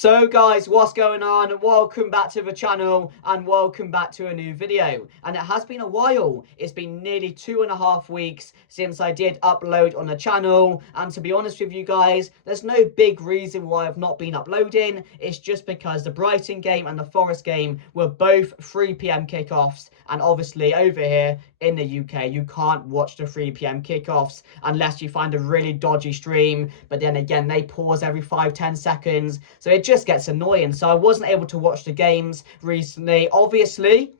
So guys, what's going on? Welcome back to the channel and welcome back to a new video. And it has been a while. It's been nearly 2.5 weeks since I did upload on the channel. And to be honest with you guys, there's no big reason why I've not been uploading. It's just because the Brighton game and the Forest game were both 3 p.m. kickoffs. And obviously over here in the UK, you can't watch the 3 p.m. kickoffs unless you find a really dodgy stream. But then again, they pause every 5-10 seconds. So it just gets annoying. So I wasn't able to watch the games recently. Obviously,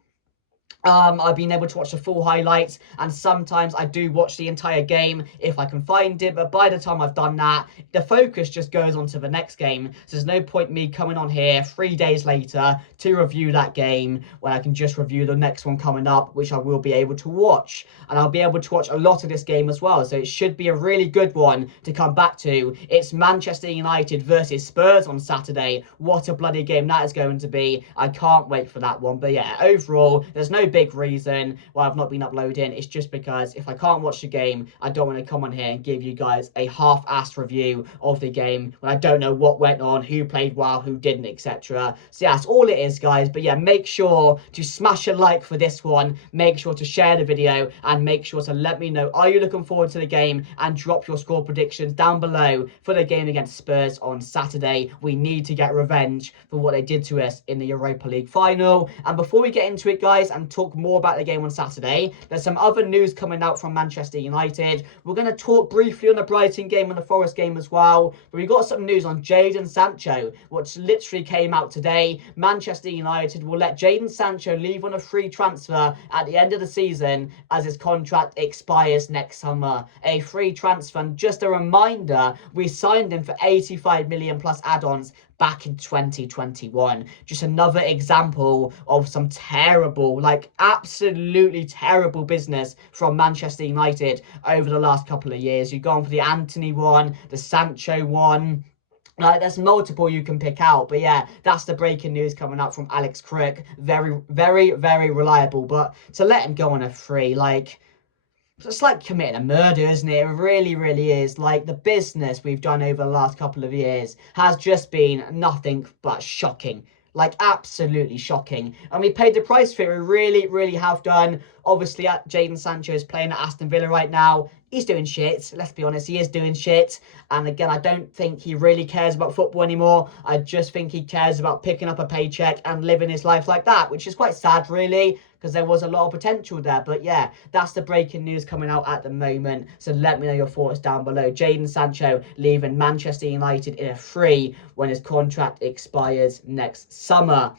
I've been able to watch the full highlights, and sometimes I do watch the entire game if I can find it, but by the time I've done that, the focus just goes on to the next game. So there's no point me coming on here 3 days later to review that game when I can just review the next one coming up, which I will be able to watch. And I'll be able to watch a lot of this game as well, so it should be a really good one to come back to. It's Manchester United versus Spurs on Saturday. What a bloody game that is going to be. I can't wait for that one. But yeah, overall, there's no big reason why I've not been uploading. It's just because if I can't watch the game, I don't want to come on here and give you guys a half-assed review of the game when I don't know what went on, who played well, who didn't, etc. So yeah, that's all it is, guys. But yeah, make sure to smash a like for this one, make sure to share the video, and make sure to let me know, are you looking forward to the game, and drop your score predictions down below for the game against Spurs on Saturday. We need to get revenge for what they did to us in the Europa League final. And before we get into it, guys, and talk more about the game on Saturday, there's some other news coming out from Manchester United. We're going to talk briefly on the Brighton game and the Forest game as well, but we got some news on Jadon Sancho, which literally came out today. Manchester United will let Jadon Sancho leave on a free transfer at the end of the season as his contract expires next summer. A free transfer, and just a reminder, we signed him for 85 million plus add-ons back in 2021. Just another example of some terrible, like absolutely terrible business from Manchester United over the last couple of years. You've gone for the Anthony one, the Sancho one. Like, there's multiple you can pick out, but yeah, that's the breaking news coming up from Alex Crick. Very, very, very reliable. But to let him go on a free, like, it's like committing a murder, isn't it? It really, really is. Like, the business we've done over the last couple of years has just been nothing but shocking. Like, absolutely shocking. And we paid the price for it. We really, really have done. Obviously, Jadon Sancho is playing at Aston Villa right now. He's doing shit. Let's be honest, he is doing shit. And again, I don't think he really cares about football anymore. I just think he cares about picking up a paycheck and living his life like that, which is quite sad, really, because there was a lot of potential there. But yeah, that's the breaking news coming out at the moment. So let me know your thoughts down below. Jadon Sancho leaving Manchester United in a free when his contract expires next summer.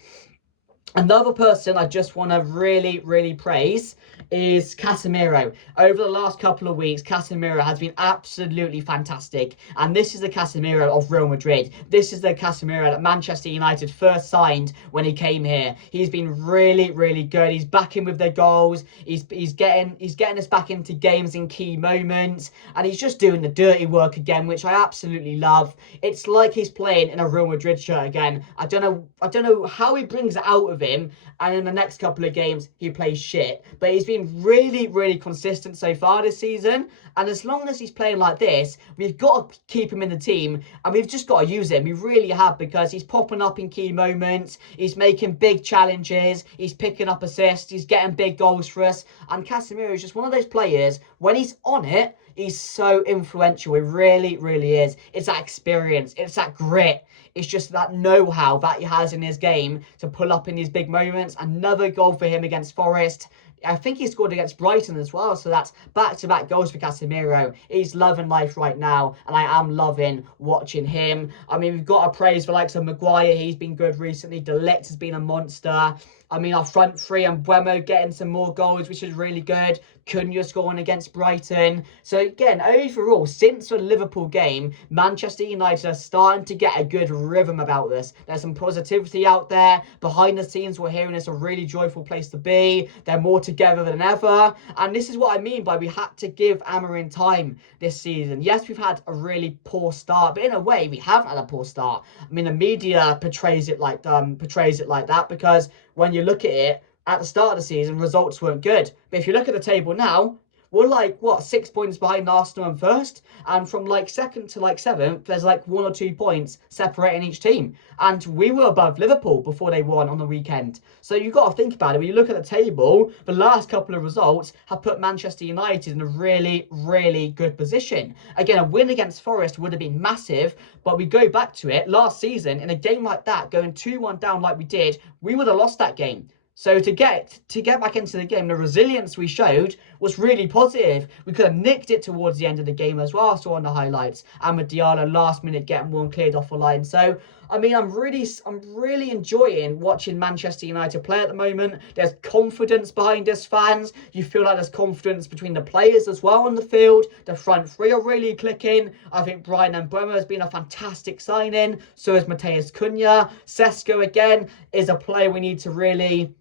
Another person I just want to really, really praise is Casemiro. Over the last couple of weeks, Casemiro has been absolutely fantastic. And this is the Casemiro of Real Madrid. This is the Casemiro that Manchester United first signed when he came here. He's been really, really good. He's backing with the goals. He's getting us back into games in key moments. And he's just doing the dirty work again, which I absolutely love. It's like he's playing in a Real Madrid shirt again. I don't know how he brings it out of him, and in the next couple of games he plays shit, but he's been really, really consistent so far this season. And as long as he's playing like this, we've got to keep him in the team, and we've just got to use him. We really have, because he's popping up in key moments, he's making big challenges, he's picking up assists, he's getting big goals for us. And Casemiro is just one of those players, when he's on it, he's so influential. It really, really is. It's that experience, it's that grit, it's just that know-how that he has in his game to pull up in these big moments. Another goal for him against Forest. I think he scored against Brighton as well, so that's back-to-back goals for Casemiro. He's loving life right now, and I am loving watching him. I mean, we've got to praise the likes of Maguire. He's been good recently. De Ligt has been a monster. I mean, our front three and Buemo getting some more goals, which is really good. Cunha scoring against Brighton. So again, overall, since the Liverpool game, Manchester United are starting to get a good rhythm about this. There's some positivity out there. Behind the scenes, we're hearing it's a really joyful place to be. They're more together than ever. And this is what I mean by we had to give Amorim time this season. Yes, we've had a really poor start, but in a way, we have had a poor start. I mean, the media portrays it like that, because when you look at it, at the start of the season, results weren't good. But if you look at the table now, we're like, what, 6 points behind Arsenal and first? And from like second to like seventh, there's like 1 or 2 points separating each team. And we were above Liverpool before they won on the weekend. So you've got to think about it. When you look at the table, the last couple of results have put Manchester United in a really, really good position. Again, a win against Forest would have been massive, but we go back to it. Last season, in a game like that, going 2-1 down like we did, we would have lost that game. So to get back into the game, the resilience we showed was really positive. We could have nicked it towards the end of the game as well. I saw on the highlights, and with Diallo last minute getting one cleared off the line. So I mean, I'm really enjoying watching Manchester United play at the moment. There's confidence behind us fans. You feel like there's confidence between the players as well on the field. The front three are really clicking. I think Brian Mbeumo has been a fantastic signing. So is Matheus Cunha. Sesko again is a player we need to really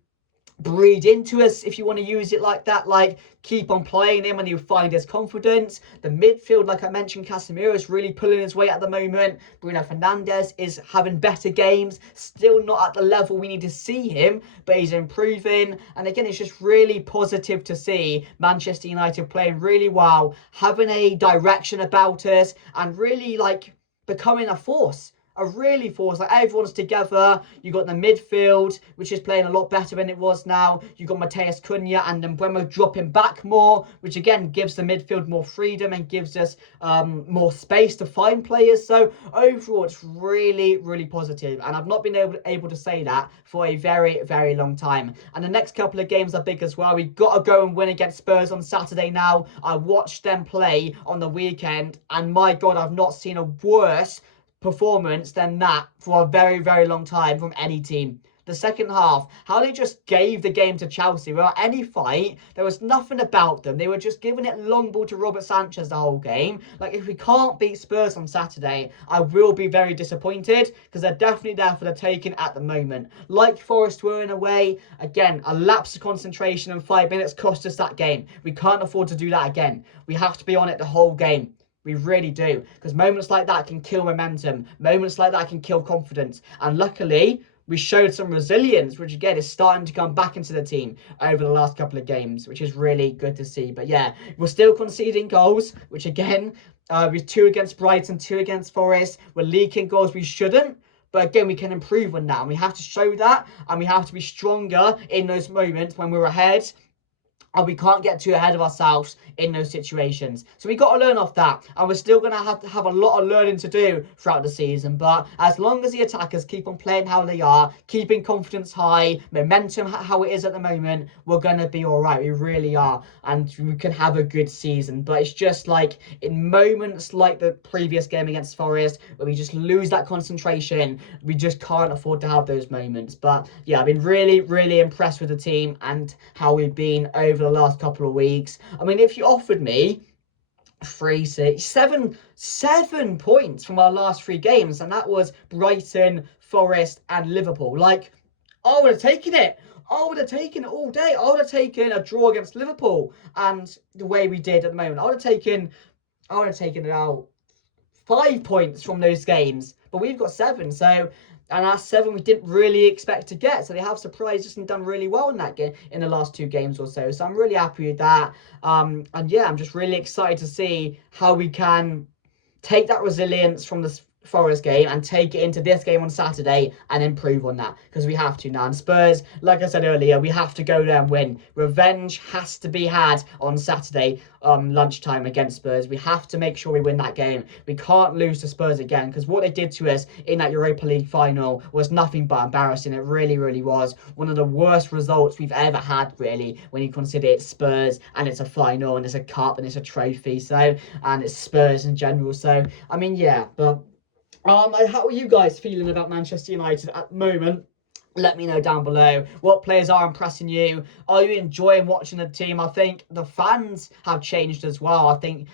breed into us, if you want to use it like that. Like, keep on playing him and he'll find his confidence. The midfield, like I mentioned, Casemiro is really pulling his weight at the moment. Bruno Fernandes is having better games, still not at the level we need to see him, but he's improving. And again, it's just really positive to see Manchester United playing really well, having a direction about us, and really like becoming a force. Really force. Like, everyone's together. You got the midfield, which is playing a lot better than it was now. You got Matheus Cunha and Mbeumo dropping back more, which again gives the midfield more freedom and gives us more space to find players. So overall, it's really, really positive, and I've not been able to say that for a very, very long time. And the next couple of games are big as well. We've got to go and win against Spurs on Saturday now. I watched them play on the weekend, and my God, I've not seen a worse performance than that for a very, very long time from any team. The second half, how they just gave the game to Chelsea without any fight. There was nothing about them. They were just giving it long ball to Robert Sanchez the whole game. Like, if we can't beat Spurs on Saturday, I will be very disappointed, because they're definitely there for the taking at the moment. Like Forest were in a way, again, a lapse of concentration in 5 minutes cost us that game. We can't afford to do that again. We have to be on it the whole game. We really do, because moments like that can kill momentum. Moments like that can kill confidence. And luckily, we showed some resilience, which again is starting to come back into the team over the last couple of games, which is really good to see. But yeah, we're still conceding goals, which again, with 2 against Brighton, 2 against Forest. We're leaking goals we shouldn't. But again, we can improve on that, and we have to show that, and we have to be stronger in those moments when we're ahead. And we can't get too ahead of ourselves in those situations. So we got to learn off that. And we're still going to have a lot of learning to do throughout the season. But as long as the attackers keep on playing how they are, keeping confidence high, momentum how it is at the moment, we're going to be all right. We really are. And we can have a good season. But it's just like in moments like the previous game against Forest, where we just lose that concentration, we just can't afford to have those moments. But yeah, I've been really, really impressed with the team and how we've been over the last couple of weeks. I mean, if you offered me 7 points from our last 3 games, and that was Brighton, Forest, and Liverpool, like, I would have taken it. I would have taken it all day. I would have taken a draw against Liverpool, and the way we did at the moment, I would have taken it out 5 points from those games. But we've got 7, so. And our 7 we didn't really expect to get. So they have surprised us and done really well in that game in the last 2 games or so. So I'm really happy with that. And yeah, I'm just really excited to see how we can take that resilience from the Forest game and take it into this game on Saturday and improve on that, because we have to now. And Spurs, like I said earlier, we have to go there and win. Revenge has to be had on Saturday lunchtime against Spurs. We have to make sure we win that game. We can't lose to Spurs again, because what they did to us in that Europa League final was nothing but embarrassing. It really, really was one of the worst results we've ever had, really, when you consider it's Spurs and it's a final and it's a cup and it's a trophy, so, and it's Spurs in general. So I mean, yeah, but how are you guys feeling about Manchester United at the moment? Let me know down below. What players are impressing you? Are you enjoying watching the team? I think the fans have changed as well. I think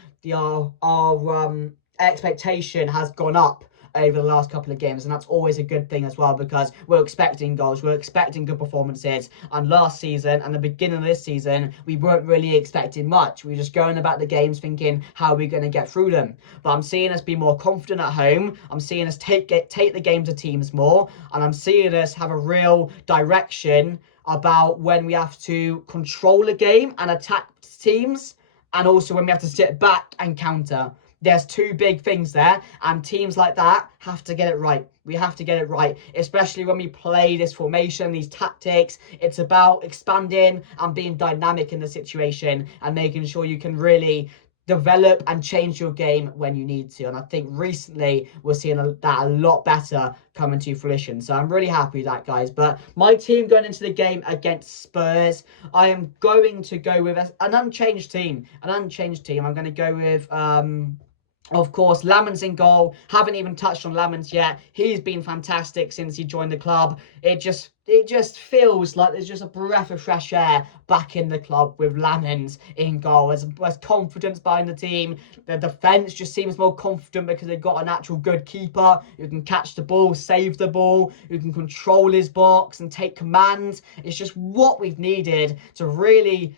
our expectation has gone up over the last couple of games, and that's always a good thing as well, because we're expecting goals, we're expecting good performances. And last season and the beginning of this season, we weren't really expecting much. We were just going about the games thinking, how are we going to get through them? But I'm seeing us be more confident at home. I'm seeing us take the game to teams more, and I'm seeing us have a real direction about when we have to control a game and attack teams, and also when we have to sit back and counter. There's two big things there, and teams like that have to get it right. We have to get it right, especially when we play this formation, these tactics. It's about expanding and being dynamic in the situation and making sure you can really develop and change your game when you need to. And I think recently we're seeing that a lot better coming to fruition. So I'm really happy with that, guys. But my team going into the game against Spurs, I am going to go with an unchanged team. I'm going to go with of course, Lamens in goal. Haven't even touched on Lamens yet. He's been fantastic since he joined the club. It just feels like there's just a breath of fresh air back in the club with Lamens in goal. There's confidence behind the team. The defence just seems more confident because they've got an actual good keeper who can catch the ball, save the ball, who can control his box and take command. It's just what we've needed to really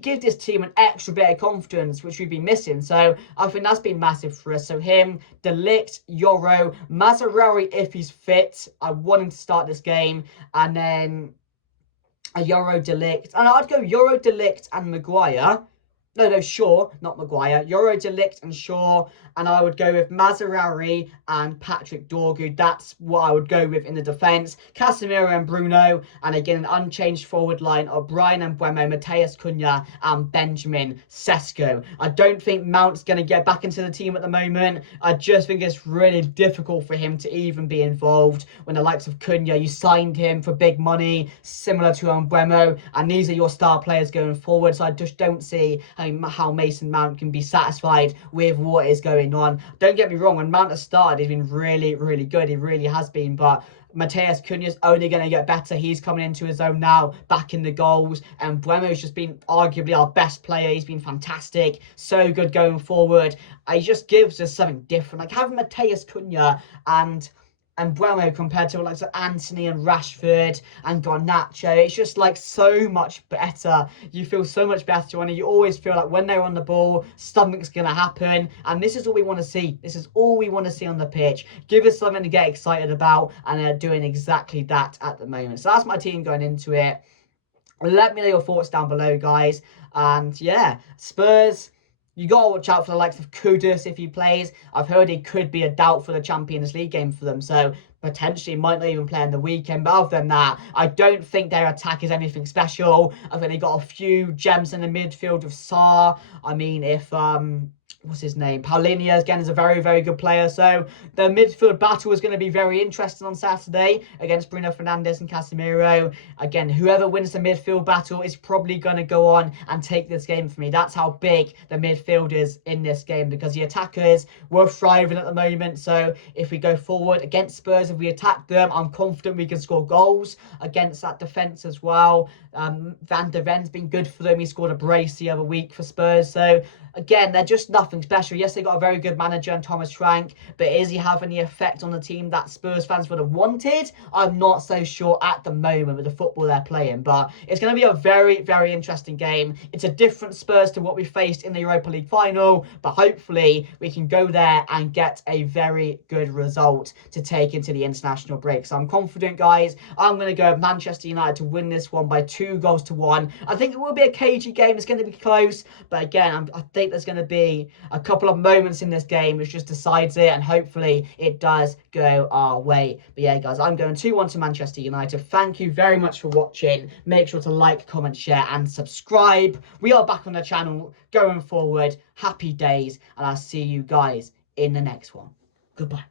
give this team an extra bit of confidence, which we've been missing. So I think that's been massive for us. So him, De Ligt, Euro, Mazraoui if he's fit. I want him to start this game. And then a Euro, De Ligt. And I'd go Euro, De Ligt and Maguire. No, Shaw, not Maguire. Euro, De Ligt and Shaw. And I would go with Mazraoui and Patrick Dorgu. That's what I would go with in the defence. Casemiro and Bruno. And again, an unchanged forward line of Brian and Mbeumo, Mateus Cunha and Benjamin Sesko. I don't think Mount's going to get back into the team at the moment. I just think it's really difficult for him to even be involved when the likes of Cunha, you signed him for big money, similar to Mbeumo. And these are your star players going forward. So I just don't see how Mason Mount can be satisfied with what is going on. Don't get me wrong, when Mount has started, he's been really, really good. He really has been, but Mateus Cunha's only going to get better. He's coming into his own now, back in the goals. And Mbeumo's just been arguably our best player. He's been fantastic. So good going forward. He just gives us something different. Like having Mateus Cunha and Mbeumo compared to like Anthony and Rashford and Garnacho, it's just like so much better. You feel so much better on it. You always feel like when they're on the ball, something's going to happen. And this is all we want to see. This is all we want to see on the pitch. Give us something to get excited about, and they're doing exactly that at the moment. So that's my team going into it. Let me know your thoughts down below, guys. And yeah, Spurs, you got to watch out for the likes of Kudus if he plays. I've heard he could be a doubt for the Champions League game for them, so potentially might not even play in the weekend. But other than that, I don't think their attack is anything special. I think they got a few gems in the midfield of Sarr. I mean, if what's his name? Paulinho, again, is a very, very good player. So the midfield battle is going to be very interesting on Saturday against Bruno Fernandes and Casemiro. Again, whoever wins the midfield battle is probably going to go on and take this game for me. That's how big the midfield is in this game, because the attackers were thriving at the moment. So if we go forward against Spurs, if we attack them, I'm confident we can score goals against that defence as well. Van der Ven's been good for them. He scored a brace the other week for Spurs. So again, they're just nothing special. Yes, they got a very good manager in Thomas Frank, but is he having the effect on the team that Spurs fans would have wanted? I'm not so sure at the moment with the football they're playing, but it's going to be a very, very interesting game. It's a different Spurs to what we faced in the Europa League final, but hopefully we can go there and get a very good result to take into the international break. So I'm confident, guys. I'm going to go with Manchester United to win this one by 2-1. I think it will be a cagey game. It's going to be close, but again, I think there's going to be a couple of moments in this game which just decides it, and hopefully it does go our way. But yeah, guys, I'm going 2-1 to Manchester United. Thank you very much for watching. Make sure to like, comment, share and subscribe. We are back on the channel going forward. Happy days, and I'll see you guys in the next one. Goodbye.